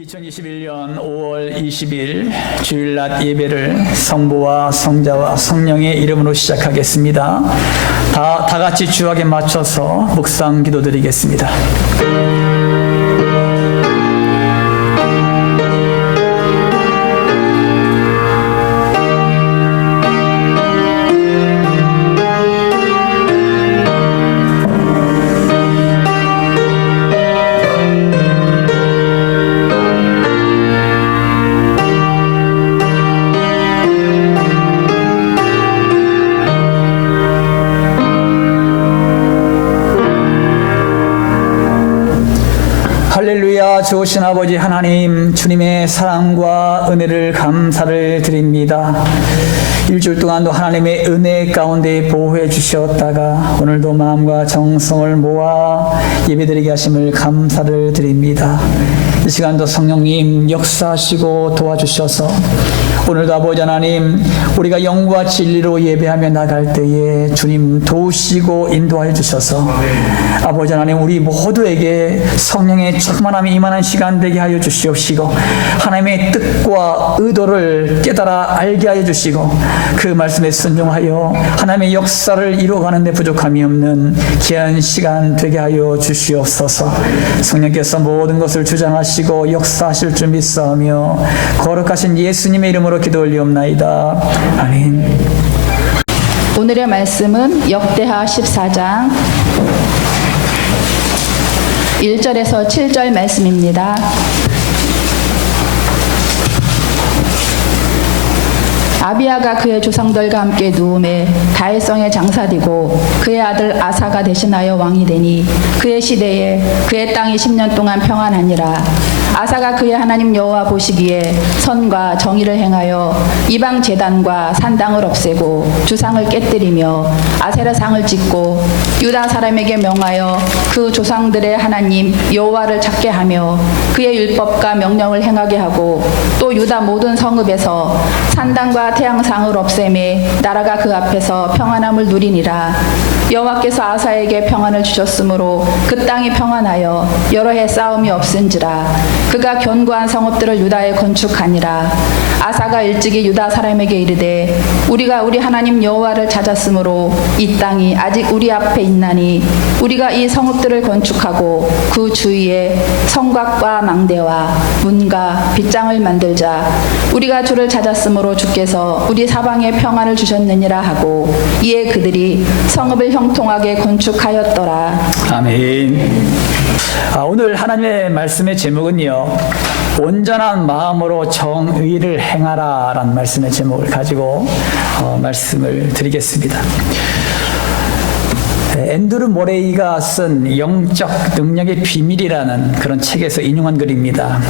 2021년 5월 20일 주일낮 예배를 성부와 성자와 성령의 이름으로 시작하겠습니다. 다 같이 주악에 맞춰서 묵상 기도드리겠습니다. 할렐루야. 좋으신 아버지 하나님, 주님의 사랑과 은혜를 감사를 드립니다. 일주일 동안도 하나님의 은혜 가운데 보호해 주셨다가 오늘도 마음과 정성을 모아 예배드리게 하심을 감사를 드립니다. 이 시간도 성령님 역사하시고 도와주셔서 오늘도 아버지 하나님, 우리가 영과 진리로 예배하며 나갈 때에 주님 도우시고 인도하여 주셔서 아버지 하나님, 우리 모두에게 성령의 충만함이 임하는 시간 되게 하여 주시옵시고 하나님의 뜻과 의도를 깨달아 알게 하여 주시고 그 말씀에 순종하여 하나님의 역사를 이루어가는 데 부족함이 없는 귀한 시간 되게 하여 주시옵소서. 성령께서 모든 것을 주장하시고 역사하실 줄 믿사오며 거룩하신 예수님의 이름으로 기도 올리옵나이다. 아멘. 오늘의 말씀은 역대하 14장 1절에서 7절 말씀입니다. 아비야가 그의 조상들과 함께 누움에 다윗성에 장사되고 그의 아들 아사가 대신하여 왕이 되니 그의 시대에 그의 땅이 10년 동안 평안하니라. 아사가 그의 하나님 여호와 보시기에 선과 정의를 행하여 이방 제단과 산당을 없애고 주상을 깨뜨리며 아세라 상을 짓고 유다 사람에게 명하여 그 조상들의 하나님 여호와를 찾게 하며 그의 율법과 명령을 행하게 하고 또 유다 모든 성읍에서 산당과 태양상을 없애매 나라가 그 앞에서 평안함을 누리니라. 여호와께서 아사에게 평안을 주셨으므로 그 땅이 평안하여 여러 해 싸움이 없은지라. 그가 견고한 성읍들을 유다에 건축하니라. 아사가 일찍이 유다 사람에게 이르되 우리가 우리 하나님 여호와를 찾았으므로 이 땅이 아직 우리 앞에 있나니 우리가 이 성읍들을 건축하고 그 주위에 성곽과 망대와 문과 빗장을 만들자. 우리가 주를 찾았으므로 주께서 우리 사방에 평안을 주셨느니라 하고 이에 그들이 성읍을 형통하게 건축하였더라. 아멘. 오늘 하나님의 말씀의 제목은요, 온전한 마음으로 정의를 행하라 라는 말씀의 제목을 가지고 말씀을 드리겠습니다. 앤드루 모레이가 쓴 영적 능력의 비밀이라는 그런 책에서 인용한 글입니다.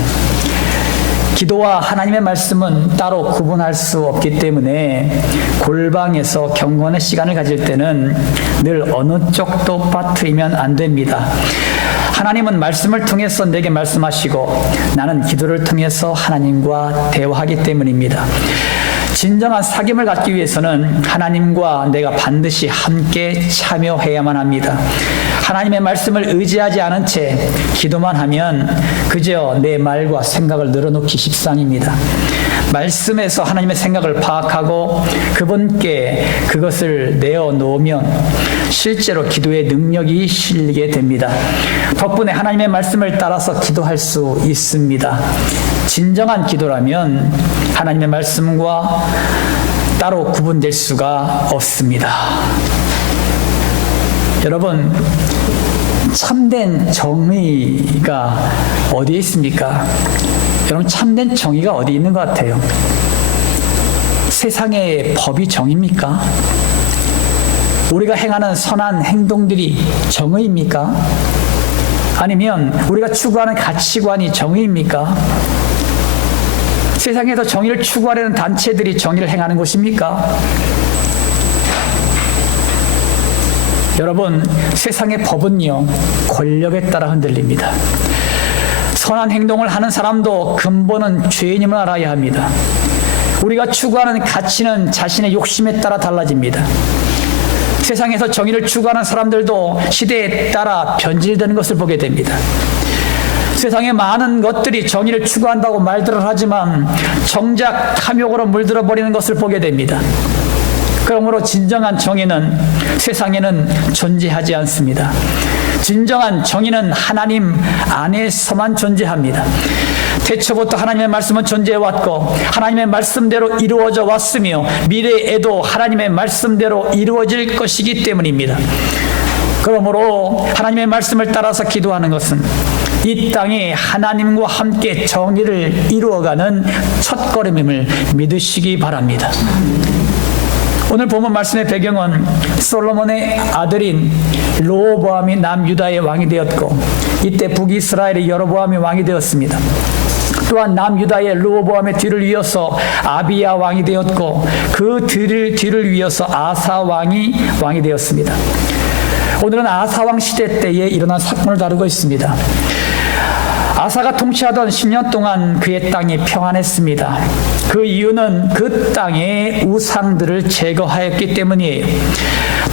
기도와 하나님의 말씀은 따로 구분할 수 없기 때문에 골방에서 경건의 시간을 가질 때는 늘 어느 쪽도 빠뜨리면 안 됩니다. 하나님은 말씀을 통해서 내게 말씀하시고 나는 기도를 통해서 하나님과 대화하기 때문입니다. 진정한 사귐을 갖기 위해서는 하나님과 내가 반드시 함께 참여해야만 합니다. 하나님의 말씀을 의지하지 않은 채 기도만 하면 그저 내 말과 생각을 늘어놓기 십상입니다. 말씀에서 하나님의 생각을 파악하고 그분께 그것을 내어놓으면 실제로 기도의 능력이 실리게 됩니다. 덕분에 하나님의 말씀을 따라서 기도할 수 있습니다. 진정한 기도라면 하나님의 말씀과 따로 구분될 수가 없습니다. 여러분, 참된 정의가 어디에 있습니까? 여러분, 참된 정의가 어디 있는 것 같아요? 세상의 법이 정의입니까? 우리가 행하는 선한 행동들이 정의입니까? 아니면 우리가 추구하는 가치관이 정의입니까? 세상에서 정의를 추구하려는 단체들이 정의를 행하는 것입니까? 여러분, 세상의 법은요, 권력에 따라 흔들립니다. 선한 행동을 하는 사람도 근본은 죄인임을 알아야 합니다. 우리가 추구하는 가치는 자신의 욕심에 따라 달라집니다. 세상에서 정의를 추구하는 사람들도 시대에 따라 변질되는 것을 보게 됩니다. 세상에 많은 것들이 정의를 추구한다고 말들을 하지만 정작 탐욕으로 물들어 버리는 것을 보게 됩니다. 그러므로 진정한 정의는 세상에는 존재하지 않습니다. 진정한 정의는 하나님 안에서만 존재합니다. 태초부터 하나님의 말씀은 존재해왔고 하나님의 말씀대로 이루어져 왔으며 미래에도 하나님의 말씀대로 이루어질 것이기 때문입니다. 그러므로 하나님의 말씀을 따라서 기도하는 것은 이 땅에 하나님과 함께 정의를 이루어가는 첫걸음임을 믿으시기 바랍니다. 오늘 본문 말씀의 배경은 솔로몬의 아들인 르호보암이 남유다의 왕이 되었고 이때 북이스라엘의 여로보암이 왕이 되었습니다. 또한 남유다의 르호보암의 뒤를 이어서 아비야 왕이 되었고 그 뒤를 이어서 아사 왕이 되었습니다. 오늘은 아사 왕 시대 때에 일어난 사건을 다루고 있습니다. 아사가 통치하던 10년 동안 그의 땅이 평안했습니다. 그 이유는 그 땅의 우상들을 제거하였기 때문이에요.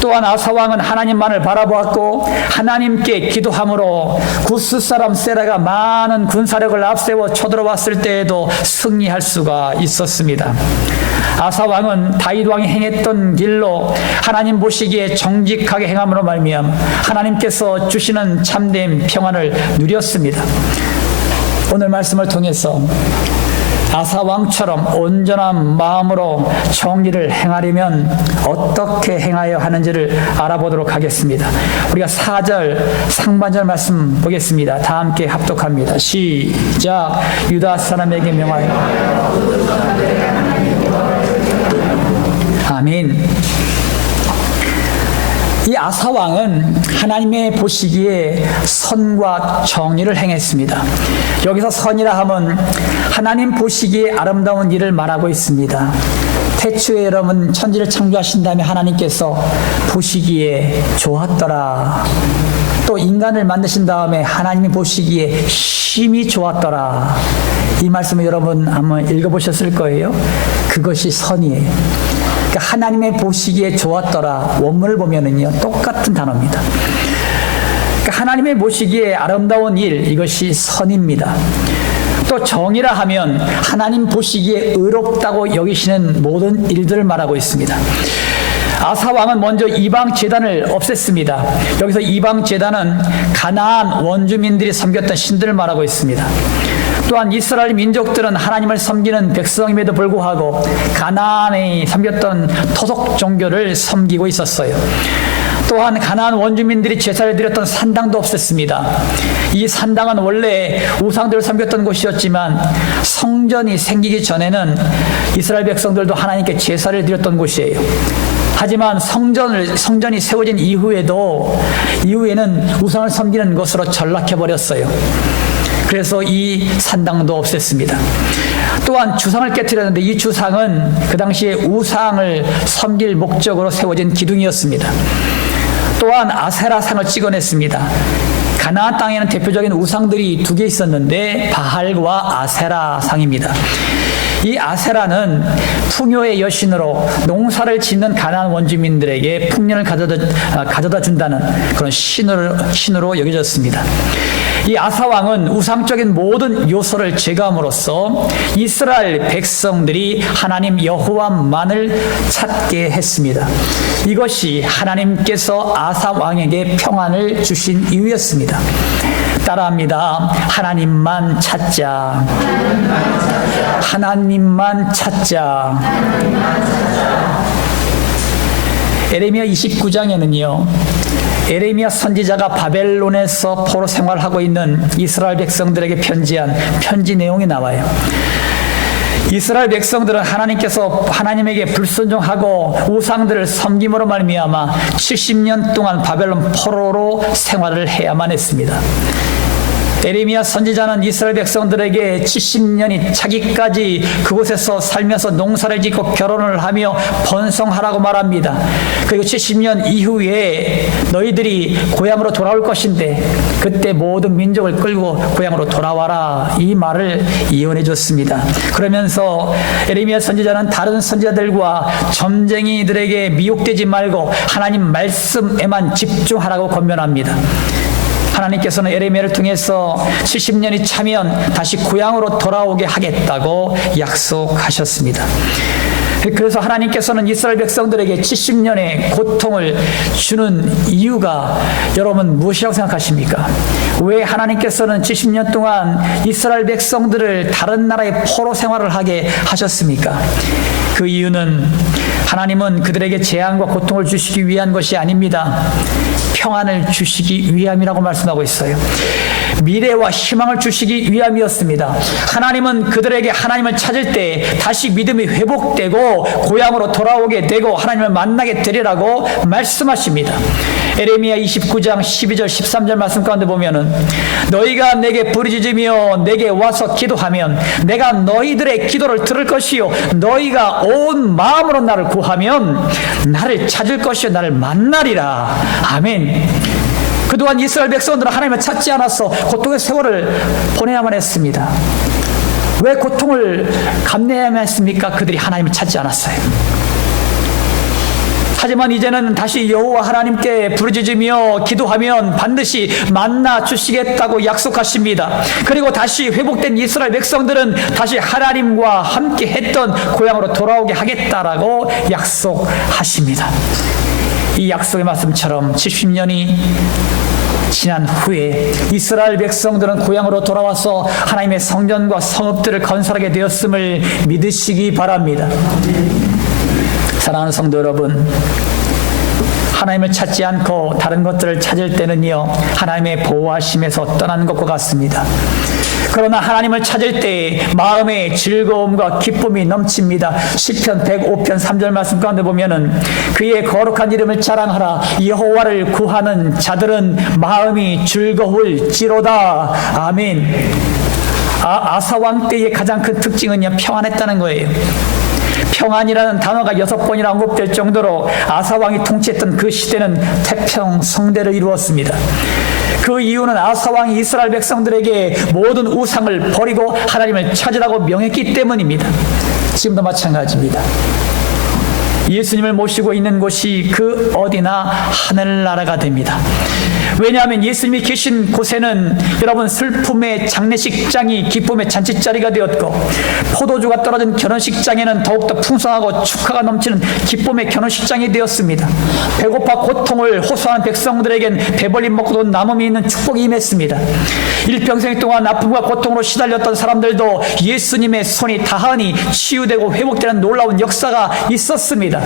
또한 아사 왕은 하나님만을 바라보았고 하나님께 기도함으로 구스 사람 세라가 많은 군사력을 앞세워 쳐들어왔을 때에도 승리할 수가 있었습니다. 아사 왕은 다윗 왕이 행했던 길로 하나님 보시기에 정직하게 행함으로 말미암아 하나님께서 주시는 참된 평안을 누렸습니다. 오늘 말씀을 통해서 아사 왕처럼 온전한 마음으로 정의를 행하려면 어떻게 행하여 하는지를 알아보도록 하겠습니다. 우리가 4절 상반절 말씀 보겠습니다. 다 함께 합독합니다. 시작. 유다 사람에게 명하여. 아멘. 이 아사 왕은 하나님의 보시기에 선과 정의를 행했습니다. 여기서 선이라 함은 하나님 보시기에 아름다운 일을 말하고 있습니다. 태초에 여러분 천지를 창조하신 다음에 하나님께서 보시기에 좋았더라. 또 인간을 만드신 다음에 하나님이 보시기에 심히 좋았더라. 이 말씀을 여러분 한번 읽어보셨을 거예요. 그것이 선이에요. 그러니까 하나님의 보시기에 좋았더라. 원문을 보면은요 똑같은 단어입니다. 그러니까 하나님의 보시기에 아름다운 일, 이것이 선입니다. 또 정의라 하면 하나님 보시기에 의롭다고 여기시는 모든 일들을 말하고 있습니다. 아사 왕은 먼저 이방 제단을 없앴습니다. 여기서 이방 제단은 가나안 원주민들이 섬겼던 신들을 말하고 있습니다. 또한 이스라엘 민족들은 하나님을 섬기는 백성임에도 불구하고 가나안에 섬겼던 토속 종교를 섬기고 있었어요. 또한 가나안 원주민들이 제사를 드렸던 산당도 없앴습니다. 이 산당은 원래 우상들을 섬겼던 곳이었지만 성전이 생기기 전에는 이스라엘 백성들도 하나님께 제사를 드렸던 곳이에요. 하지만 성전이 세워진 이후에는 우상을 섬기는 것으로 전락해버렸어요. 그래서 이 산당도 없앴습니다. 또한 주상을 깨뜨렸는데 이 주상은 그 당시에 우상을 섬길 목적으로 세워진 기둥이었습니다. 또한 아세라상을 찍어냈습니다. 가나안 땅에는 대표적인 우상들이 2개 있었는데 바알과 아세라상입니다. 이 아세라는 풍요의 여신으로 농사를 짓는 가나안 원주민들에게 풍년을 가져다 준다는 그런 신으로 여겨졌습니다. 이 아사 왕은 우상적인 모든 요소를 제거함으로써 이스라엘 백성들이 하나님 여호와만을 찾게 했습니다. 이것이 하나님께서 아사 왕에게 평안을 주신 이유였습니다. 따라합니다. 하나님만 찾자. 하나님만 찾자. 에레미야 29장에는요. 에레미야 선지자가 바벨론에서 포로 생활하고 있는 이스라엘 백성들에게 편지한 편지 내용이 나와요. 이스라엘 백성들은 하나님에게 불순종하고 우상들을 섬김으로 말미암아 70년 동안 바벨론 포로로 생활을 해야만 했습니다. 에레미야 선지자는 이스라엘 백성들에게 70년이 차기까지 그곳에서 살면서 농사를 짓고 결혼을 하며 번성하라고 말합니다. 그리고 70년 이후에 너희들이 고향으로 돌아올 것인데 그때 모든 민족을 끌고 고향으로 돌아와라, 이 말을 예언해 줬습니다. 그러면서 에레미야 선지자는 다른 선지자들과 점쟁이들에게 미혹되지 말고 하나님 말씀에만 집중하라고 권면합니다. 하나님께서는 에레미야를 통해서 70년이 차면 다시 고향으로 돌아오게 하겠다고 약속하셨습니다. 그래서 하나님께서는 이스라엘 백성들에게 70년의 고통을 주는 이유가 여러분 무엇이라고 생각하십니까? 왜 하나님께서는 70년 동안 이스라엘 백성들을 다른 나라의 포로 생활을 하게 하셨습니까? 그 이유는 하나님은 그들에게 재앙과 고통을 주시기 위한 것이 아닙니다. 평안을 주시기 위함이라고 말씀하고 있어요. 미래와 희망을 주시기 위함이었습니다. 하나님은 그들에게 하나님을 찾을 때 다시 믿음이 회복되고 고향으로 돌아오게 되고 하나님을 만나게 되리라고 말씀하십니다. 에레미야 29장 12절 13절 말씀 가운데 보면은 너희가 내게 부르짖으며 내게 와서 기도하면 내가 너희들의 기도를 들을 것이요 너희가 온 마음으로 나를 구하면 나를 찾을 것이요 나를 만나리라. 아멘. 그동안 이스라엘 백성들은 하나님을 찾지 않아서 고통의 세월을 보내야만 했습니다. 왜 고통을 감내해야만 했습니까? 그들이 하나님을 찾지 않았어요. 하지만 이제는 다시 여호와 하나님께 부르짖으며 기도하면 반드시 만나 주시겠다고 약속하십니다. 그리고 다시 회복된 이스라엘 백성들은 다시 하나님과 함께 했던 고향으로 돌아오게 하겠다라고 약속하십니다. 이 약속의 말씀처럼 70년이 지난 후에 이스라엘 백성들은 고향으로 돌아와서 하나님의 성전과 성읍들을 건설하게 되었음을 믿으시기 바랍니다. 사랑하는 성도 여러분, 하나님을 찾지 않고 다른 것들을 찾을 때는요 하나님의 보호하심에서 떠나는 것과 같습니다. 그러나 하나님을 찾을 때 마음의 즐거움과 기쁨이 넘칩니다. 시편 105편 3절 말씀 가운데 보면은 그의 거룩한 이름을 자랑하라. 여호와를 구하는 자들은 마음이 즐거울지로다. 아멘. 아사 왕 때의 가장 큰 특징은요 평안했다는 거예요. 평안이라는 단어가 6번이나 언급될 정도로 아사왕이 통치했던 그 시대는 태평성대를 이루었습니다. 그 이유는 아사왕이 이스라엘 백성들에게 모든 우상을 버리고 하나님을 찾으라고 명했기 때문입니다. 지금도 마찬가지입니다. 예수님을 모시고 있는 곳이 그 어디나 하늘나라가 됩니다. 왜냐하면 예수님이 계신 곳에는 여러분 슬픔의 장례식장이 기쁨의 잔치자리가 되었고 포도주가 떨어진 결혼식장에는 더욱더 풍성하고 축하가 넘치는 기쁨의 결혼식장이 되었습니다. 배고파 고통을 호소하는 백성들에겐 배벌리 먹고도 남음이 있는 축복이 임했습니다. 일평생 동안 아픔과 고통으로 시달렸던 사람들도 예수님의 손이 닿으니 치유되고 회복되는 놀라운 역사가 있었습니다.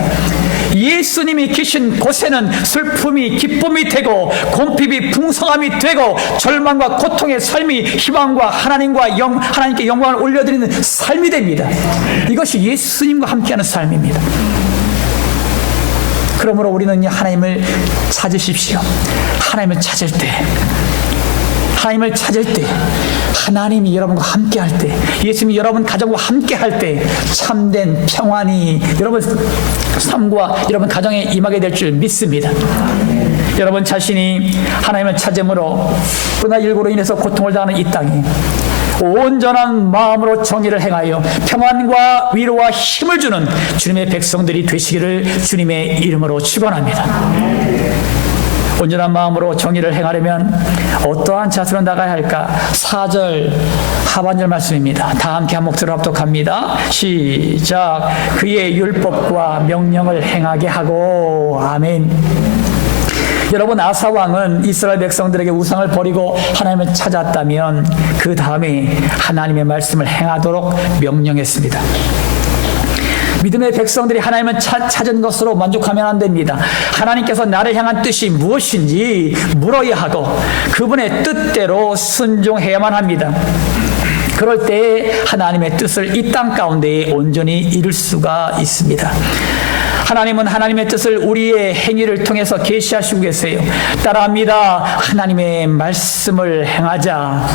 예수님이 계신 곳에는 슬픔이 기쁨이 되고 곰핍이 풍성함이 되고 절망과 고통의 삶이 희망과 하나님께 영광을 올려드리는 삶이 됩니다. 이것이 예수님과 함께하는 삶입니다. 그러므로 우리는 하나님을 찾으십시오. 하나님을 찾을 때 하나님이 여러분과 함께 할 때, 예수님이 여러분 가정과 함께 할 때 참된 평안이 여러분 삶과 여러분 가정에 임하게 될 줄 믿습니다. 여러분 자신이 하나님을 찾음으로 코로나19로 인해서 고통을 당하는 이 땅에 온전한 마음으로 정의를 행하여 평안과 위로와 힘을 주는 주님의 백성들이 되시기를 주님의 이름으로 축원합니다. 온전한 마음으로 정의를 행하려면 어떠한 자세로 나가야 할까? 4절 하반절 말씀입니다. 다 함께 한 목소리로 합독합니다. 시작. 그의 율법과 명령을 행하게 하고. 아멘. 여러분 아사왕은 이스라엘 백성들에게 우상을 버리고 하나님을 찾았다면 그 다음에 하나님의 말씀을 행하도록 명령했습니다. 믿음의 백성들이 하나님을 찾은 것으로 만족하면 안 됩니다. 하나님께서 나를 향한 뜻이 무엇인지 물어야 하고 그분의 뜻대로 순종해야만 합니다. 그럴 때 하나님의 뜻을 이 땅 가운데 온전히 이룰 수가 있습니다. 하나님은 하나님의 뜻을 우리의 행위를 통해서 계시하시고 계세요. 따라합니다. 하나님의 말씀을 행하자.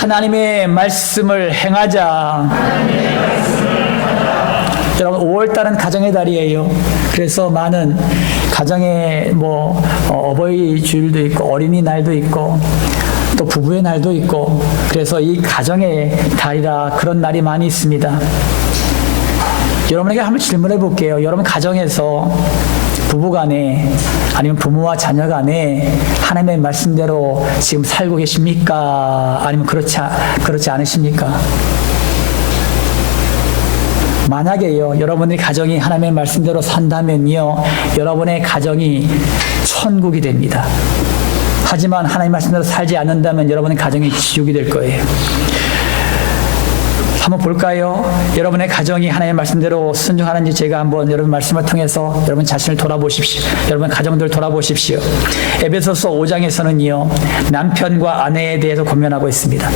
하나님의 말씀을 행하자. 여러분 5월달은 가정의 달이에요. 그래서 많은 가정에 어버이 주일도 있고 어린이날도 있고 또 부부의 날도 있고 그래서 이 가정의 달이라 그런 날이 많이 있습니다. 여러분에게 한번 질문해 볼게요. 여러분 가정에서 부부간에 아니면 부모와 자녀 간에 하나님의 말씀대로 지금 살고 계십니까? 아니면 그렇지 않으십니까? 만약에요, 여러분의 가정이 하나님의 말씀대로 산다면요, 여러분의 가정이 천국이 됩니다. 하지만 하나님의 말씀대로 살지 않는다면 여러분의 가정이 지옥이 될 거예요. 한번 볼까요? 여러분의 가정이 하나님의 말씀대로 순종하는지 제가 한번 여러분 말씀을 통해서 여러분 자신을 돌아보십시오. 여러분 가정들 돌아보십시오. 에베소서 5장에서는요, 남편과 아내에 대해서 권면하고 있습니다.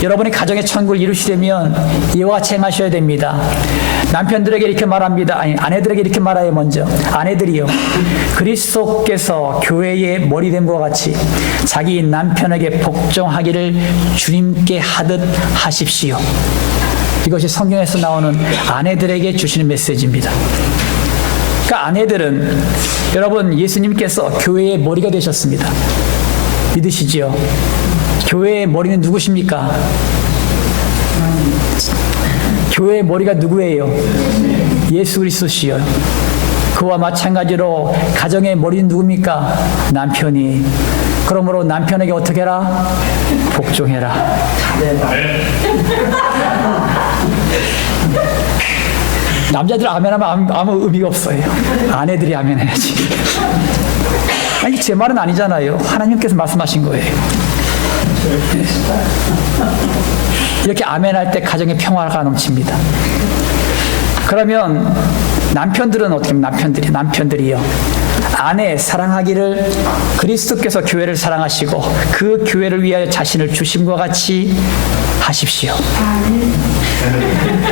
여러분이 가정의 천국을 이루시려면 이와 같이 행하셔야 됩니다. 남편들에게 이렇게 말합니다. 아니, 아내들에게 이렇게 말해요. 먼저 아내들이요, 그리스도께서 교회의 머리됨과 같이 자기 남편에게 복종하기를 주님께 하듯 하십시오. 이것이 성경에서 나오는 아내들에게 주시는 메시지입니다. 그러니까 아내들은, 여러분, 예수님께서 교회의 머리가 되셨습니다. 믿으시지요? 교회의 머리는 누구십니까? 교회의 머리가 누구예요? 예수 그리스도시요. 그와 마찬가지로 가정의 머리는 누굽니까? 남편이. 그러므로 남편에게 어떻게 해라? 복종해라. 남자들 아멘하면 아무 의미가 없어요. 아내들이 아멘해야지. 아니, 제 말은 아니잖아요. 하나님께서 말씀하신 거예요. 이렇게 아멘할 때 가정에 평화가 넘칩니다. 그러면 남편들은 어떻게 하면 남편들이요, 아내 사랑하기를 그리스도께서 교회를 사랑하시고 그 교회를 위하여 자신을 주심과 같이 하십시오.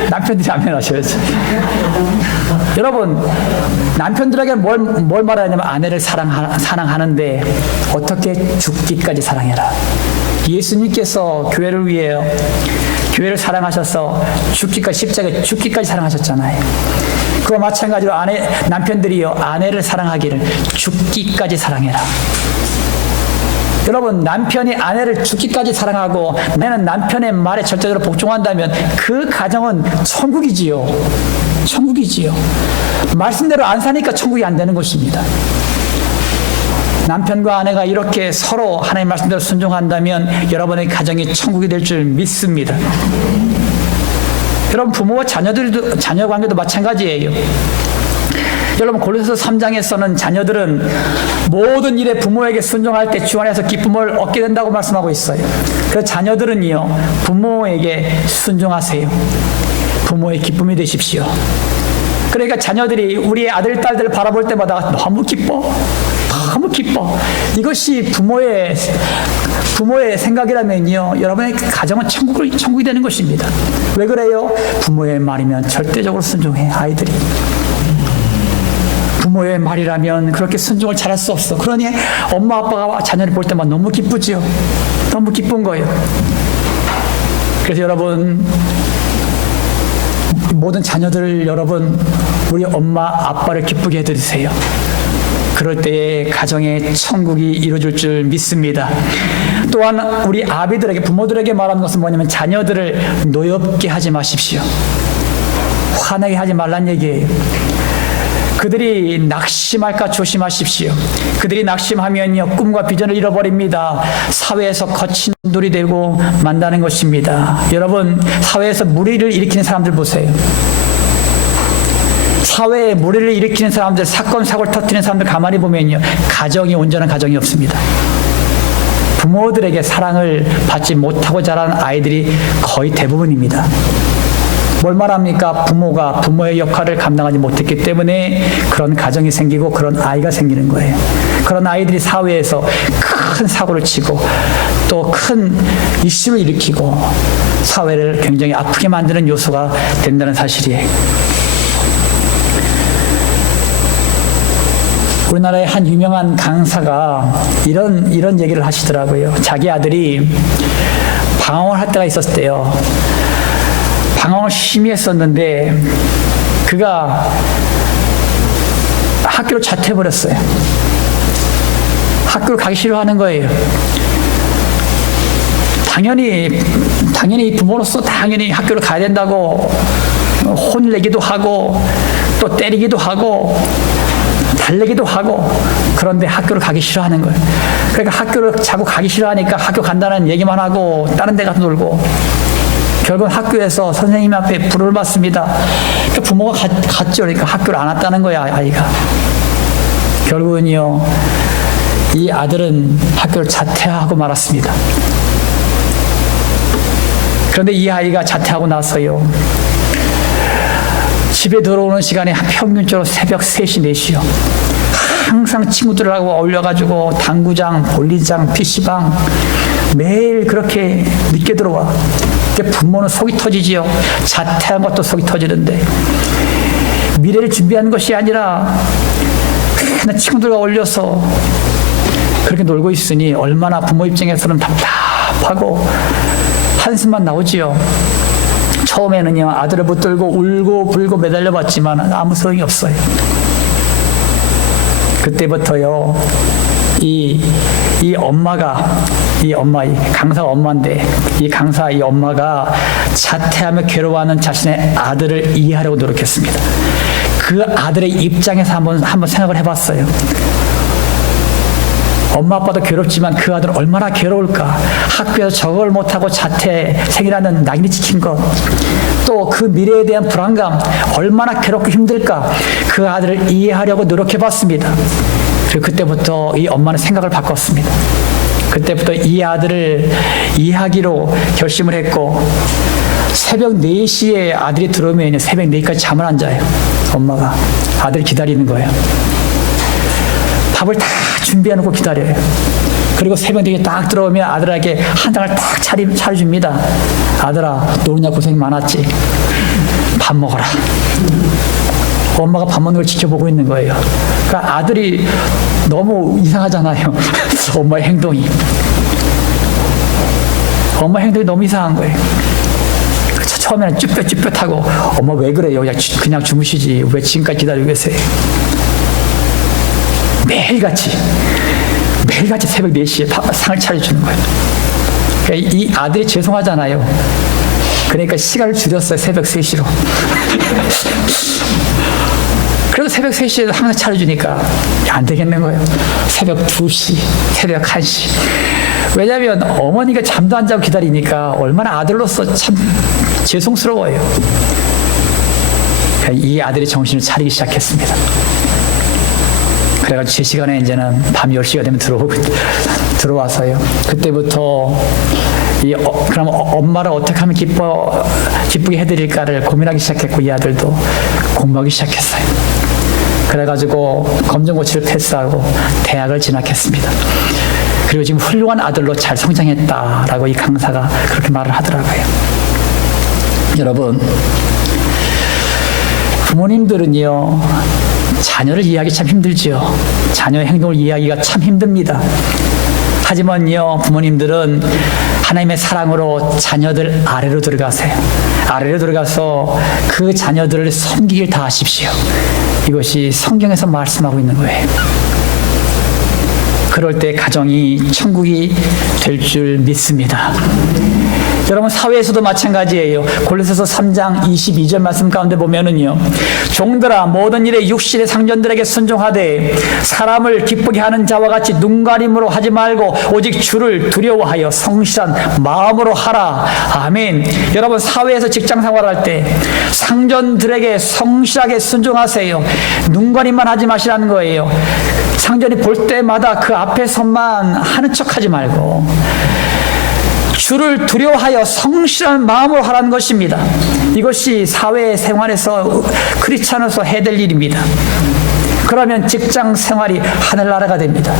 남편들이 아멘 하셔야죠. 여러분, 남편들에게 뭘 말하냐면 아내를 사랑하는데 어떻게 죽기까지 사랑해라. 예수님께서 교회를 위해요, 교회를 사랑하셔서 십자가에 죽기까지 사랑하셨잖아요. 그와 마찬가지로 남편들이요, 아내를 사랑하기를 죽기까지 사랑해라. 여러분, 남편이 아내를 죽기까지 사랑하고 나는 남편의 말에 절대적으로 복종한다면 그 가정은 천국이지요. 천국이지요. 말씀대로 안 사니까 천국이 안 되는 것입니다. 남편과 아내가 이렇게 서로 하나님의 말씀대로 순종한다면 여러분의 가정이 천국이 될 줄 믿습니다. 여러분, 부모와 자녀 관계도 마찬가지예요. 여러분, 골로새서 3장에서는 자녀들은 모든 일에 부모에게 순종할 때 주 안에서 기쁨을 얻게 된다고 말씀하고 있어요. 그래서 자녀들은요, 부모에게 순종하세요. 부모의 기쁨이 되십시오. 그러니까 자녀들이 우리의 아들, 딸들을 바라볼 때마다 너무 기뻐. 너무 기뻐. 이것이 부모의 생각이라면요, 여러분의 가정은 천국이 되는 것입니다. 왜 그래요? 부모의 말이면 절대적으로 순종해, 아이들이. 부모의 말이라면 그렇게 순종을 잘할 수 없어. 그러니 엄마 아빠가 자녀를 볼 때만 너무 기쁘지요. 너무 기쁜 거예요. 그래서 여러분, 모든 자녀들, 여러분, 우리 엄마 아빠를 기쁘게 해드리세요. 그럴 때에 가정의 천국이 이루어질 줄 믿습니다. 또한 우리 아비들에게, 부모들에게 말하는 것은 뭐냐면 자녀들을 노엽게 하지 마십시오. 화나게 하지 말란 얘기예요. 그들이 낙심할까 조심하십시오. 그들이 낙심하면요, 꿈과 비전을 잃어버립니다. 사회에서 거친 돌이 되고 만다는 것입니다. 여러분, 사회에서 무리를 일으키는 사람들 보세요. 사회에 무리를 일으키는 사람들, 사건 사고를 터뜨리는 사람들 가만히 보면요, 가정이 온전한 가정이 없습니다. 부모들에게 사랑을 받지 못하고 자란 아이들이 거의 대부분입니다. 뭘 말합니까? 부모가 부모의 역할을 감당하지 못했기 때문에 그런 가정이 생기고 그런 아이가 생기는 거예요. 그런 아이들이 사회에서 큰 사고를 치고 또 큰 이슈를 일으키고 사회를 굉장히 아프게 만드는 요소가 된다는 사실이에요. 우리나라의 한 유명한 강사가 이런 얘기를 하시더라고요. 자기 아들이 방황을 할 때가 있었대요. 방황을 심히 했었는데 그가 학교를 자퇴해버렸어요. 학교를 가기 싫어하는 거예요. 당연히 부모로서 당연히 학교를 가야 된다고 혼내기도 하고 또 때리기도 하고 달래기도 하고 그런데 학교를 가기 싫어하는 거예요. 그러니까 학교를 자꾸 가기 싫어하니까 학교 간다는 얘기만 하고 다른 데 가서 놀고 결국 학교에서 선생님 앞에 불을 받습니다. 그러니까 부모가 갔죠. 그러니까 학교를 안 왔다는 거야, 아이가. 결국은요, 이 아들은 학교를 자퇴하고 말았습니다. 그런데 이 아이가 자퇴하고 나서요, 집에 들어오는 시간에 평균적으로 새벽 3시, 4시요. 항상 친구들하고 어울려가지고 당구장, 볼링장, PC방 매일 그렇게 늦게 들어와. 부모는 속이 터지지요. 자퇴한 것도 속이 터지는데 미래를 준비하는 것이 아니라 그냥 친구들과 어울려서 그렇게 놀고 있으니 얼마나 부모 입장에서는 답답하고 한숨만 나오지요. 처음에는요, 아들을 붙들고 울고 불고 매달려 봤지만 아무 소용이 없어요. 그때부터요, 이 강사 엄마인데, 이 강사 이 엄마가 자퇴하며 괴로워하는 자신의 아들을 이해하려고 노력했습니다. 그 아들의 입장에서 한번 생각을 해봤어요. 엄마 아빠도 괴롭지만 그 아들은 얼마나 괴로울까. 학교에서 적응을 못하고 자퇴생이라는 낙인이 찍힌 것, 또 그 미래에 대한 불안감, 얼마나 괴롭고 힘들까. 그 아들을 이해하려고 노력해봤습니다. 그리고 그때부터 이 엄마는 생각을 바꿨습니다. 그때부터 이 아들을 이해하기로 결심을 했고, 새벽 4시에 아들이 들어오면 새벽 4시까지 잠을 안 자요. 엄마가 아들 기다리는 거예요. 밥을 다 준비해놓고 기다려요. 그리고 새벽 4시에 딱 들어오면 아들에게 한 장을 딱 차려줍니다. 아들아, 노느냐 고생 많았지? 밥 먹어라. 엄마가 밥 먹는 걸 지켜보고 있는 거예요. 그러니까 아들이 너무 이상하잖아요. 엄마의 행동이. 엄마 행동이 너무 이상한 거예요. 처음에는 쭈뼛쭈뼛하고 엄마 왜 그래요? 그냥 주무시지. 왜 지금까지 기다리고 계세요? 매일같이 새벽 4시에 상을 차려주는 거예요. 그러니까 이 아들이 죄송하잖아요. 그러니까 시간을 줄였어요. 새벽 3시로. 그래도 새벽 3시에 항상 차려주니까 안 되겠는 거예요. 새벽 2시, 새벽 1시. 왜냐하면 어머니가 잠도 안 자고 기다리니까 얼마나 아들로서 참 죄송스러워요. 이 아들이 정신을 차리기 시작했습니다. 그래가지고 제 시간에 이제는 밤 10시가 되면 들어와서요. 그때부터 그럼 엄마를 어떻게 하면 기쁘게 해드릴까를 고민하기 시작했고, 이 아들도 공부하기 시작했어요. 그래가지고 검정고시를 패스하고 대학을 진학했습니다. 그리고 지금 훌륭한 아들로 잘 성장했다라고 이 강사가 그렇게 말을 하더라고요. 여러분, 부모님들은요, 자녀를 이해하기 참 힘들죠. 자녀의 행동을 이해하기가 참 힘듭니다. 하지만요, 부모님들은 하나님의 사랑으로 자녀들 아래로 들어가세요. 아래로 들어가서 그 자녀들을 섬기길 다하십시오. 이것이 성경에서 말씀하고 있는 거예요. 그럴 때 가정이 천국이 될 줄 믿습니다. 여러분, 사회에서도 마찬가지예요. 골로새서 3장 22절 말씀 가운데 보면은요, 종들아 모든 일에 육신의 상전들에게 순종하되 사람을 기쁘게 하는 자와 같이 눈가림으로 하지 말고 오직 주를 두려워하여 성실한 마음으로 하라. 아멘. 여러분, 사회에서 직장 생활할 때 상전들에게 성실하게 순종하세요. 눈가림만 하지 마시라는 거예요. 상전이 볼 때마다 그 앞에서만 하는 척하지 말고 주를 두려워하여 성실한 마음으로 하라는 것입니다. 이것이 사회생활에서 크리스찬으로서 해야 될 일입니다. 그러면 직장 생활이 하늘나라가 됩니다.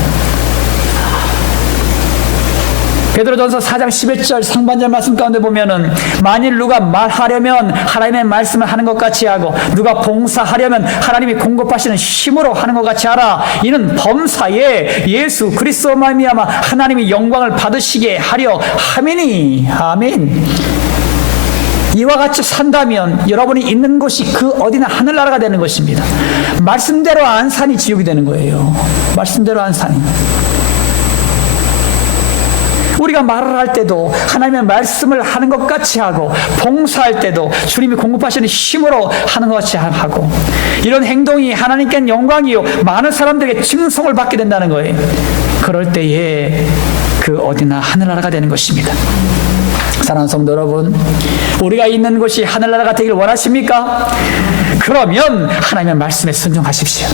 베드로전서 4장 11절 상반절 말씀 가운데 보면은 만일 누가 말하려면 하나님의 말씀을 하는 것 같이 하고 누가 봉사하려면 하나님이 공급하시는 힘으로 하는 것 같이 하라. 이는 범사에 예수 그리스도 말미암아 하나님이 영광을 받으시게 하려 함이니. 아멘. 이와 같이 산다면 여러분이 있는 곳이 그 어디나 하늘나라가 되는 것입니다. 말씀대로 안 산이 지옥이 되는 거예요. 말씀대로 안 산이. 우리가 말을 할 때도 하나님의 말씀을 하는 것 같이 하고, 봉사할 때도 주님이 공급하시는 힘으로 하는 것 같이 하고, 이런 행동이 하나님께는 영광이요 많은 사람들에게 칭송을 받게 된다는 거예요. 그럴 때에 그 어디나 하늘나라가 되는 것입니다. 사랑하는 성도 여러분, 우리가 있는 곳이 하늘나라가 되길 원하십니까? 그러면 하나님의 말씀에 순종하십시오.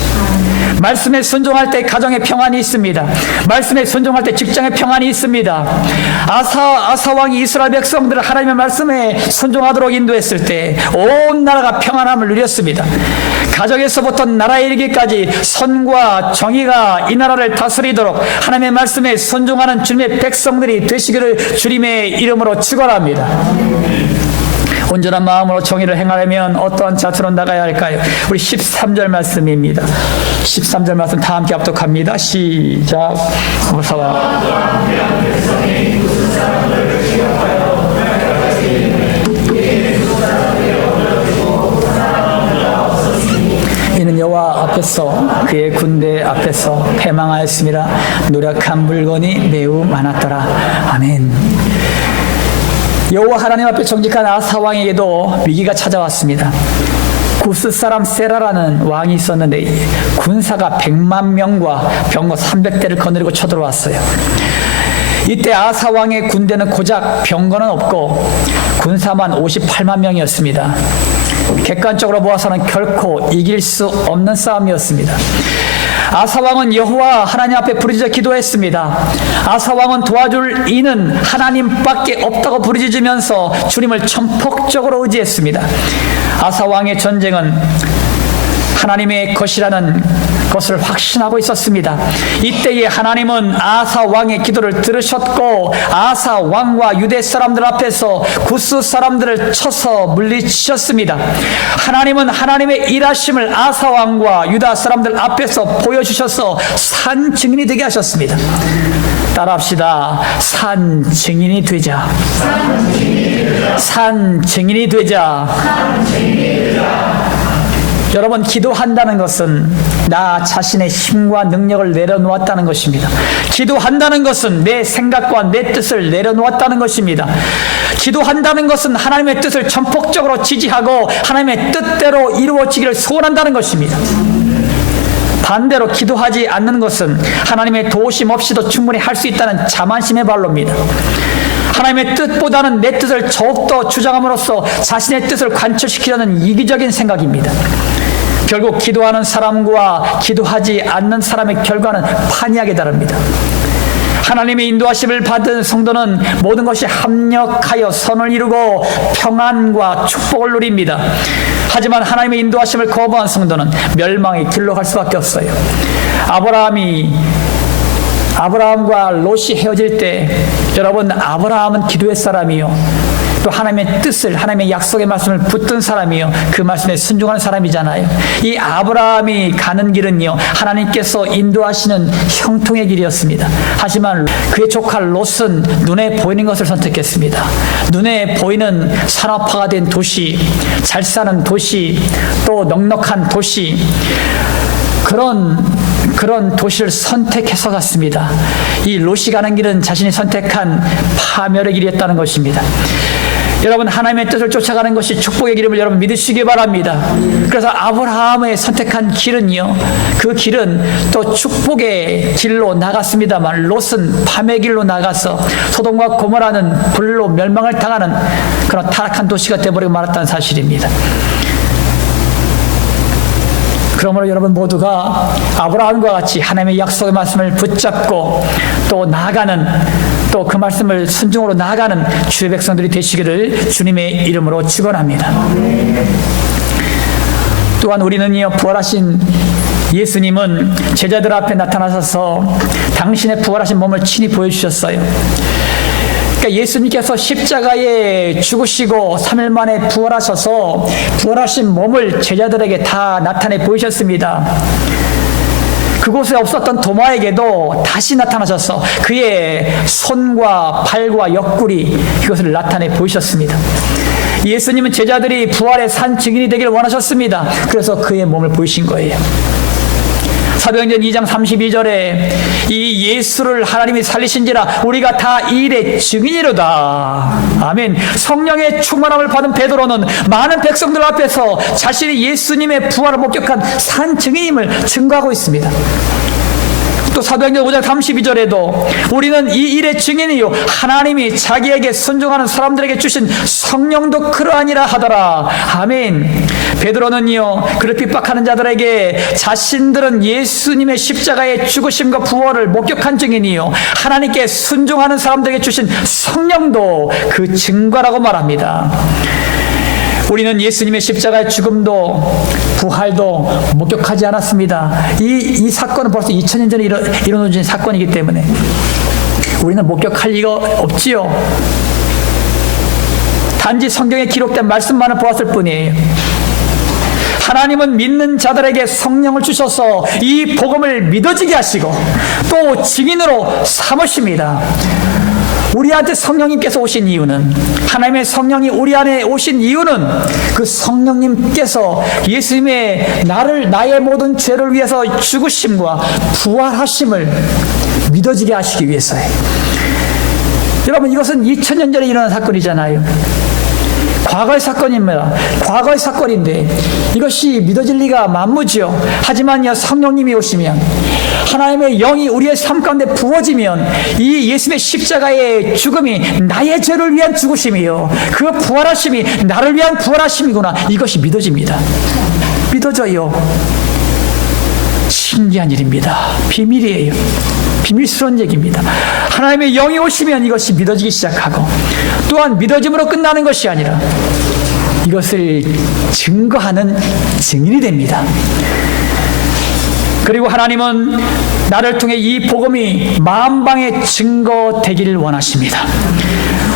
말씀에 순종할 때 가정에 평안이 있습니다. 말씀에 순종할 때 직장에 평안이 있습니다. 아사 왕이 이스라엘 백성들을 하나님의 말씀에 순종하도록 인도했을 때 온 나라가 평안함을 누렸습니다. 가정에서부터 나라에 이르기까지 선과 정의가 이 나라를 다스리도록 하나님의 말씀에 순종하는 주님의 백성들이 되시기를 주님의 이름으로 축원합니다. 온전한 마음으로 정의를 행하려면 어떠한 자세로 나가야 할까요? 우리 13절 말씀입니다. 13절 말씀 다 함께 합독합니다. 시작. 이는 여호와 앞에서 그의 군대 앞에서 패망하였습니다. 노력한 물건이 매우 많았더라. 아멘. 여호와 하나님 앞에 정직한 아사 왕에게도 위기가 찾아왔습니다. 구스 사람 세라라는 왕이 있었는데 군사가 100만 명과 병거 300대를 거느리고 쳐들어왔어요. 이때 아사 왕의 군대는 고작 병거는 없고 군사만 58만 명이었습니다. 객관적으로 보아서는 결코 이길 수 없는 싸움이었습니다. 아사 왕은 여호와 하나님 앞에 부르짖어 기도했습니다. 아사 왕은 도와줄 이는 하나님밖에 없다고 부르짖으면서 주님을 전폭적으로 의지했습니다. 아사 왕의 전쟁은 하나님의 것이라는 것을 확신하고 있었습니다. 이때에 하나님은 아사 왕의 기도를 들으셨고 아사 왕과 유대 사람들 앞에서 구스 사람들을 쳐서 물리치셨습니다. 하나님은 하나님의 일하심을 아사 왕과 유다 사람들 앞에서 보여주셔서 산 증인이 되게 하셨습니다. 따라합시다. 산 증인이 되자. 산 증인이 되자. 여러분, 기도한다는 것은 나 자신의 힘과 능력을 내려놓았다는 것입니다. 기도한다는 것은 내 생각과 내 뜻을 내려놓았다는 것입니다. 기도한다는 것은 하나님의 뜻을 전폭적으로 지지하고 하나님의 뜻대로 이루어지기를 소원한다는 것입니다. 반대로 기도하지 않는 것은 하나님의 도우심 없이도 충분히 할 수 있다는 자만심의 발로입니다. 하나님의 뜻보다는 내 뜻을 더욱더 주장함으로써 자신의 뜻을 관철시키려는 이기적인 생각입니다. 결국 기도하는 사람과 기도하지 않는 사람의 결과는 판이하게 다릅니다. 하나님의 인도하심을 받은 성도는 모든 것이 합력하여 선을 이루고 평안과 축복을 누립니다. 하지만 하나님의 인도하심을 거부한 성도는 멸망의 길로 갈 수밖에 없어요. 아브라함과 롯이 헤어질 때 여러분, 아브라함은 기도의 사람이요 또 하나님의 뜻을, 하나님의 약속의 말씀을 붙든 사람이요 그 말씀에 순종하는 사람이잖아요. 이 아브라함이 가는 길은요 하나님께서 인도하시는 형통의 길이었습니다. 하지만 그의 조카 롯은 눈에 보이는 것을 선택했습니다. 눈에 보이는 산업화가 된 도시, 잘 사는 도시, 또 넉넉한 도시, 그런 도시를 선택해서 갔습니다. 이 롯이 가는 길은 자신이 선택한 파멸의 길이었다는 것입니다. 여러분, 하나님의 뜻을 쫓아가는 것이 축복의 길임을 여러분 믿으시기 바랍니다. 그래서 아브라함의 선택한 길은요, 그 길은 또 축복의 길로 나갔습니다만 롯은 밤의 길로 나가서 소돔과 고모라는 불로 멸망을 당하는 그런 타락한 도시가 되어버리고 말았다는 사실입니다. 그러므로 여러분 모두가 아브라함과 같이 하나님의 약속의 말씀을 붙잡고 또 나아가는, 또 그 말씀을 순종으로 나아가는 주의 백성들이 되시기를 주님의 이름으로 축원합니다. 또한 우리는요, 부활하신 예수님은 제자들 앞에 나타나셔서 당신의 부활하신 몸을 친히 보여주셨어요. 그러니까 예수님께서 십자가에 죽으시고 3일 만에 부활하셔서 부활하신 몸을 제자들에게 다 나타내 보이셨습니다. 그곳에 없었던 도마에게도 다시 나타나셔서 그의 손과 발과 옆구리, 이것을 나타내 보이셨습니다. 예수님은 제자들이 부활의 산 증인이 되기를 원하셨습니다. 그래서 그의 몸을 보이신 거예요. 사도행전 2장 32절에 이 예수를 하나님이 살리신지라 우리가 다 이 일의 증인이로다. 아멘. 성령의 충만함을 받은 베드로는 많은 백성들 앞에서 자신이 예수님의 부활을 목격한 산 증인임을 증거하고 있습니다. 또 사도행전 5장 32절에도 우리는 이 일의 증인이요 하나님이 자기에게 순종하는 사람들에게 주신 성령도 그러하니라 하더라. 아멘. 베드로는요 그를 핍박하는 자들에게 자신들은 예수님의 십자가의 죽으심과 부활을 목격한 증인이요 하나님께 순종하는 사람들에게 주신 성령도 그 증거라고 말합니다. 우리는 예수님의 십자가의 죽음도 부활도 목격하지 않았습니다. 이 사건은 벌써 2000년 전에 일어나진 사건이기 때문에 우리는 목격할 리가 없지요. 단지 성경에 기록된 말씀만을 보았을 뿐이에요. 하나님은 믿는 자들에게 성령을 주셔서 이 복음을 믿어지게 하시고 또 증인으로 삼으십니다. 우리한테 성령님께서 오신 이유는, 하나님의 성령이 우리 안에 오신 이유는 그 성령님께서 예수님의 나의 모든 죄를 위해서 죽으심과 부활하심을 믿어지게 하시기 위해서예요. 여러분, 이것은 2000년 전에 일어난 사건이잖아요. 과거의 사건입니다. 과거의 사건인데 이것이 믿어질 리가 만무지요. 하지만요, 성령님이 오시면, 하나님의 영이 우리의 삶 가운데 부어지면 이 예수님의 십자가의 죽음이 나의 죄를 위한 죽으심이요 그 부활하심이 나를 위한 부활하심이구나, 이것이 믿어집니다. 믿어져요. 신기한 일입니다. 비밀이에요. 비밀스러운 얘기입니다. 하나님의 영이 오시면 이것이 믿어지기 시작하고, 또한 믿어짐으로 끝나는 것이 아니라 이것을 증거하는 증인이 됩니다. 그리고 하나님은 나를 통해 이 복음이 만방에 증거되기를 원하십니다.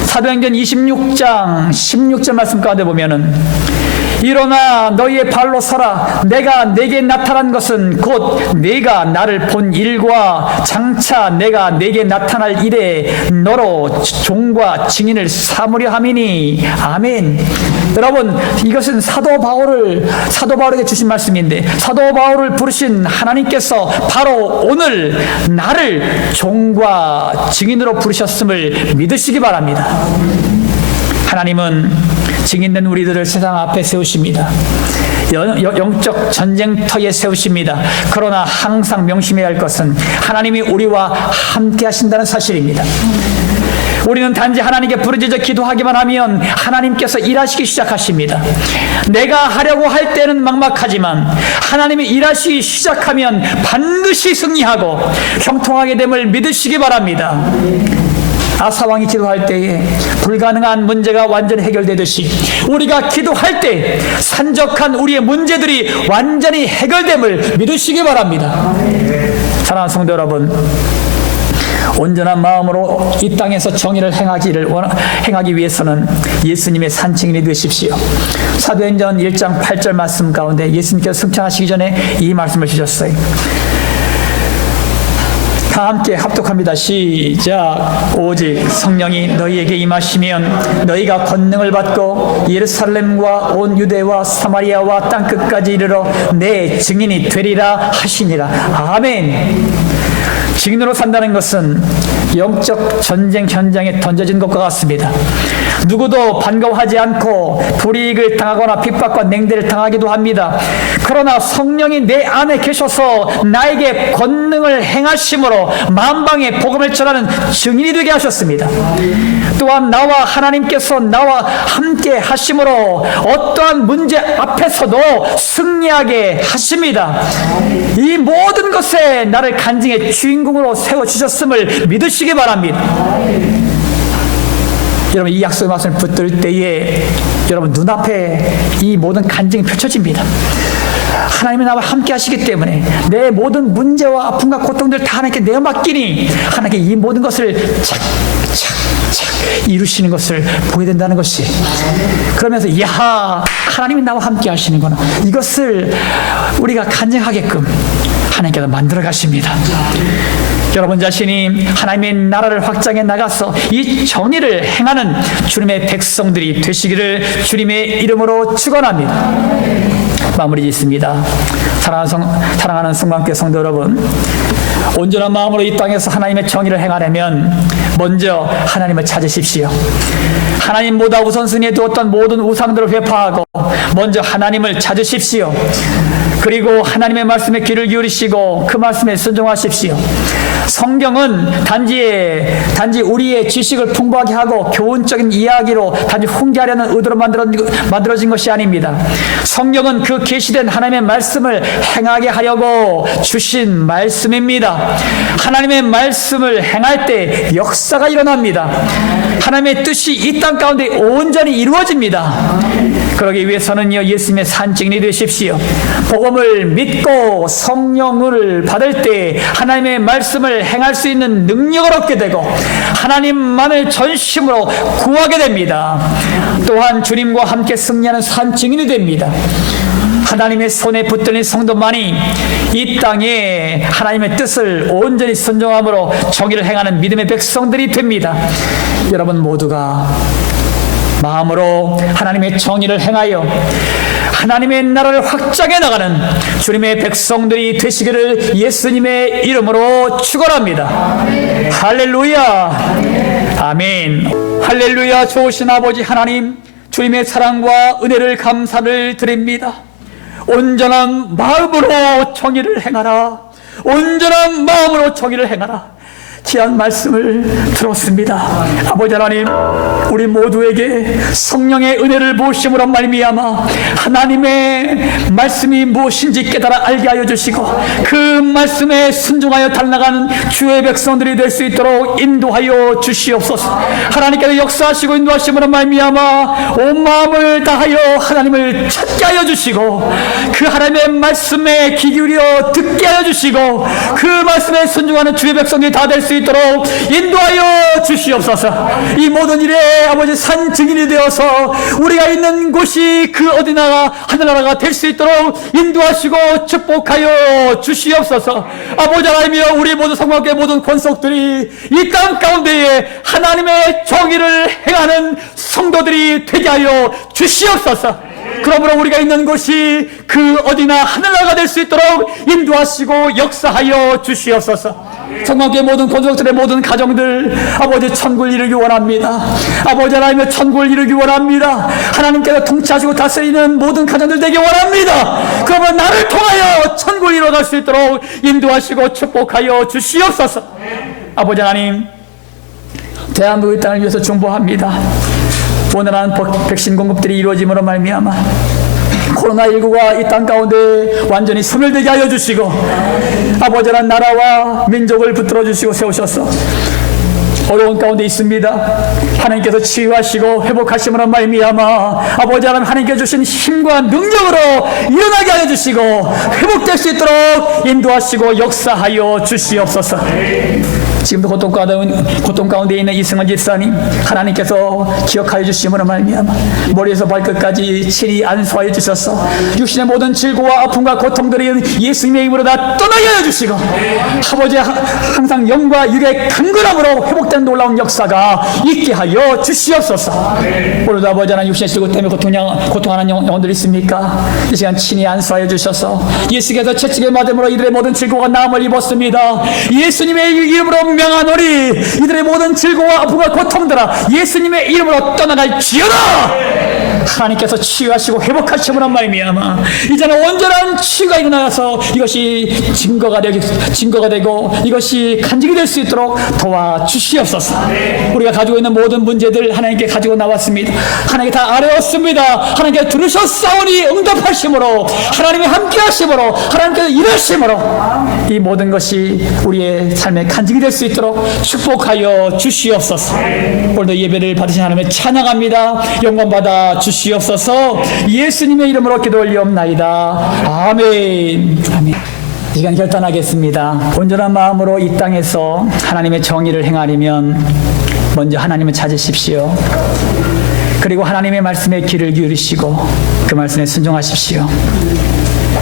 사도행전 26장 16절 말씀 가운데 보면은, 일어나 너희의 발로 서라. 내가 내게 나타난 것은 곧 네가 나를 본 일과 장차 내가 내게 나타날 일에 너로 종과 증인을 삼으려 함이니. 아멘. 여러분, 이것은 사도 바울에게 주신 말씀인데, 사도 바울을 부르신 하나님께서 바로 오늘 나를 종과 증인으로 부르셨음을 믿으시기 바랍니다. 하나님은 증인된 우리들을 세상 앞에 세우십니다. 영적 전쟁터에 세우십니다. 그러나 항상 명심해야 할 것은 하나님이 우리와 함께 하신다는 사실입니다. 우리는 단지 하나님께 부르짖어 기도하기만 하면 하나님께서 일하시기 시작하십니다. 내가 하려고 할 때는 막막하지만 하나님이 일하시기 시작하면 반드시 승리하고 형통하게 됨을 믿으시기 바랍니다. 아사왕이 기도할 때에 불가능한 문제가 완전히 해결되듯이 우리가 기도할 때 산적한 우리의 문제들이 완전히 해결됨을 믿으시기 바랍니다. 사랑하는 성도 여러분, 온전한 마음으로 이 땅에서 정의를 행하기 위해서는 예수님의 산증인이 되십시오. 사도행전 1장 8절 말씀 가운데 예수님께서 승천하시기 전에 이 말씀을 주셨어요. 다 함께 합독합니다. 시작. 오직 성령이 너희에게 임하시면 너희가 권능을 받고 예루살렘과 온 유대와 사마리아와 땅끝까지 이르러 내 증인이 되리라 하시니라. 아멘. 증인으로 산다는 것은 영적 전쟁 현장에 던져진 것과 같습니다. 누구도 반가워하지 않고 불이익을 당하거나 핍박과 냉대를 당하기도 합니다. 그러나 성령이 내 안에 계셔서 나에게 권능을 행하심으로 만방에 복음을 전하는 증인이 되게 하셨습니다. 또한 나와 하나님께서 나와 함께 하심으로 어떠한 문제 앞에서도 승리하게 하십니다. 이 모든 것에 나를 간증의 주인공으로 세워주셨음을 믿으시기 바랍니다. 여러분, 이 약속의 말씀을 붙들 때에 여러분 눈앞에 이 모든 간증이 펼쳐집니다. 하나님이 나와 함께 하시기 때문에 내 모든 문제와 아픔과 고통들 다 하나님께 내어맡기니 하나님께 이 모든 것을 착착착 이루시는 것을 보게 된다는 것이, 그러면서 야, 하나님이 나와 함께 하시는구나, 이것을 우리가 간증하게끔 하나님께서 만들어 가십니다. 여러분 자신이 하나님의 나라를 확장해 나가서 이 정의를 행하는 주님의 백성들이 되시기를 주님의 이름으로 축원합니다. 마무리 짓습니다. 사랑하는 성관계 성도 여러분, 온전한 마음으로 이 땅에서 하나님의 정의를 행하려면 먼저 하나님을 찾으십시오. 하나님보다 우선순위에 두었던 모든 우상들을 회파하고 먼저 하나님을 찾으십시오. 그리고 하나님의 말씀에 귀를 기울이시고 그 말씀에 순종하십시오. 성경은 단지 우리의 지식을 풍부하게 하고 교훈적인 이야기로 단지 훈계하려는 의도로 만들어진 것이 아닙니다. 성경은 그 계시된 하나님의 말씀을 행하게 하려고 주신 말씀입니다. 하나님의 말씀을 행할 때 역사가 일어납니다. 하나님의 뜻이 이 땅 가운데 온전히 이루어집니다. 그러기 위해서는요, 예수님의 산증인이 되십시오. 복음을 믿고 성령을 받을 때 하나님의 말씀을 행할 수 있는 능력을 얻게 되고 하나님만을 전심으로 구하게 됩니다. 또한 주님과 함께 승리하는 산증인이 됩니다. 하나님의 손에 붙들린 성도만이 이 땅에 하나님의 뜻을 온전히 순종함으로 정의를 행하는 믿음의 백성들이 됩니다. 여러분 모두가 마음으로 하나님의 정의를 행하여 하나님의 나라를 확장해 나가는 주님의 백성들이 되시기를 예수님의 이름으로 축원합니다. 할렐루야. 아멘. 할렐루야. 좋으신 아버지 하나님, 주님의 사랑과 은혜를 감사를 드립니다. 온전한 마음으로 정의를 행하라. 온전한 마음으로 정의를 행하라. 귀한 말씀을 들었습니다. 아버지 하나님, 우리 모두에게 성령의 은혜를 부으심으로 말미암아 하나님의 말씀이 무엇인지 깨달아 알게 하여 주시고 그 말씀에 순종하여 달려가는 주의 백성들이 될 수 있도록 인도하여 주시옵소서. 하나님께서 역사하시고 인도하심으로 말미암아 온 마음을 다하여 하나님을 찾게 하여 주시고 그 하나님의 말씀에 귀 기울여 듣게 하여 주시고 그 말씀에 순종하는 주의 백성들이 다 될 수 있도록 인도하여 주시옵소서. 이 모든 일에 아버지 산 증인이 되어서 우리가 있는 곳이 그 어디나 하늘나라가 될 수 있도록 인도하시고 축복하여 주시옵소서. 아버지 하나님이여, 우리 모두 성령의 모든 권속들이 이 땅 가운데에 하나님의 정의를 행하는 성도들이 되게 하여 주시옵소서. 그러므로 우리가 있는 곳이 그 어디나 하늘나라가 될 수 있도록 인도하시고 역사하여 주시옵소서. 성령의 모든 권속들의 모든 가정들 아버지 천국을 이루기 원합니다. 아버지 하나님의 천국을 이루기 원합니다. 하나님께서 통치하시고 다스리는 모든 가정들 되기 원합니다. 그러면 나를 통하여 천국을 이루어갈 수 있도록 인도하시고 축복하여 주시옵소서. 아버지 하나님, 대한민국 땅을 위해서 중보합니다. 원활한 백신 공급들이 이루어짐으로 말미암아 코로나19가 이 땅 가운데 완전히 소멸되게 하여 주시고 아버지란 나라와 민족을 붙들어 주시고 세우셔서 어려운 가운데 있습니다. 하나님께서 치유하시고 회복하심으로 말미암아 아버지 하나님, 하나님께서 주신 힘과 능력으로 일어나게 하여 주시고 회복될 수 있도록 인도하시고 역사하여 주시옵소서. 지금도 고통 가운데 있는 이승원 집사님, 하나님께서 기억하여 주심으로 말미암아 머리에서 발끝까지 친히 안수하여 주셔서 육신의 모든 질고와 아픔과 고통들이 예수님의 이름으로 다 떠나게 하여 주시고 아버지 항상 영과 육의 강건함으로 회복된 놀라운 역사가 있게 하여 주시옵소서. 오늘도 아버지 하나님, 육신의 질고 때문에 고통하는 영혼들이 있습니까? 이 시간 친히 안수하여 주셔서 예수께서 채찍에 맞음으로 이들의 모든 질고가 나음을 입었습니다. 예수님의 이름으로 명하노니 이들의 모든 질고와 아픔과 고통들아 예수님의 이름으로 떠나갈지어다. 하나님께서 치유하시고 회복하심으로 말미암아 이제는 온전한 치유가 일어나서 이것이 증거가 되고 이것이 간직이 될 수 있도록 도와주시옵소서. 우리가 가지고 있는 모든 문제들 하나님께 가지고 나왔습니다. 하나님께 다 아뢰었습니다. 하나님께 들으셨사오니 응답하심으로 하나님이 함께 하심으로 하나님께서 일하심으로 이 모든 것이 우리의 삶에 간직이 될 수 있도록 축복하여 주시옵소서. 오늘도 예배를 받으신 하나님을 찬양합니다. 영광 받아 주시옵소서. 예수님의 이름으로 기도 올리옵나이다. 아멘. 아멘. 이 시간 결단하겠습니다. 온전한 마음으로 이 땅에서 하나님의 정의를 행하려면 먼저 하나님을 찾으십시오. 그리고 하나님의 말씀에 귀를 기울이시고 그 말씀에 순종하십시오.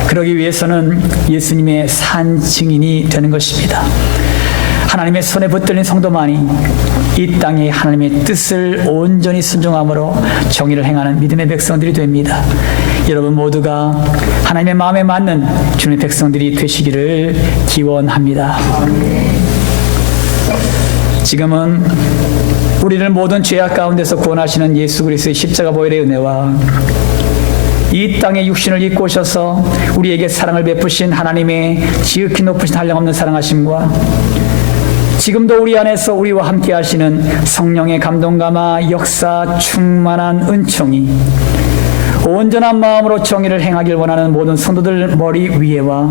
그러기 위해서는 예수님의 산 증인이 되는 것입니다. 하나님의 손에 붙들린 성도만이 이 땅에 하나님의 뜻을 온전히 순종함으로 정의를 행하는 믿음의 백성들이 됩니다. 여러분 모두가 하나님의 마음에 맞는 주님의 백성들이 되시기를 기원합니다. 지금은 우리를 모든 죄악 가운데서 구원하시는 예수 그리스도의 십자가 보혈의 은혜와 이 땅에 육신을 입고 오셔서 우리에게 사랑을 베푸신 하나님의 지극히 높으신 한량없는 사랑하심과 지금도 우리 안에서 우리와 함께 하시는 성령의 감동감화 역사 충만한 은총이 온전한 마음으로 정의를 행하길 원하는 모든 성도들 머리 위에와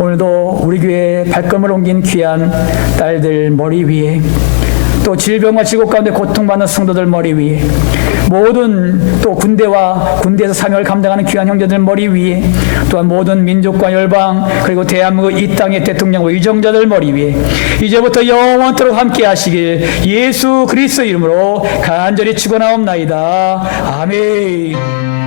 오늘도 우리 교회에 발걸음을 옮긴 귀한 딸들 머리 위에 또 질병과 지옥 가운데 고통받는 성도들 머리 위에 모든 또 군대에서 사명을 감당하는 귀한 형제들 머리 위에 또한 모든 민족과 열방 그리고 대한민국 이 땅의 대통령과 위정자들 머리 위에 이제부터 영원토록 함께 하시길 예수 그리스도 이름으로 간절히 축원하옵나이다. 아멘.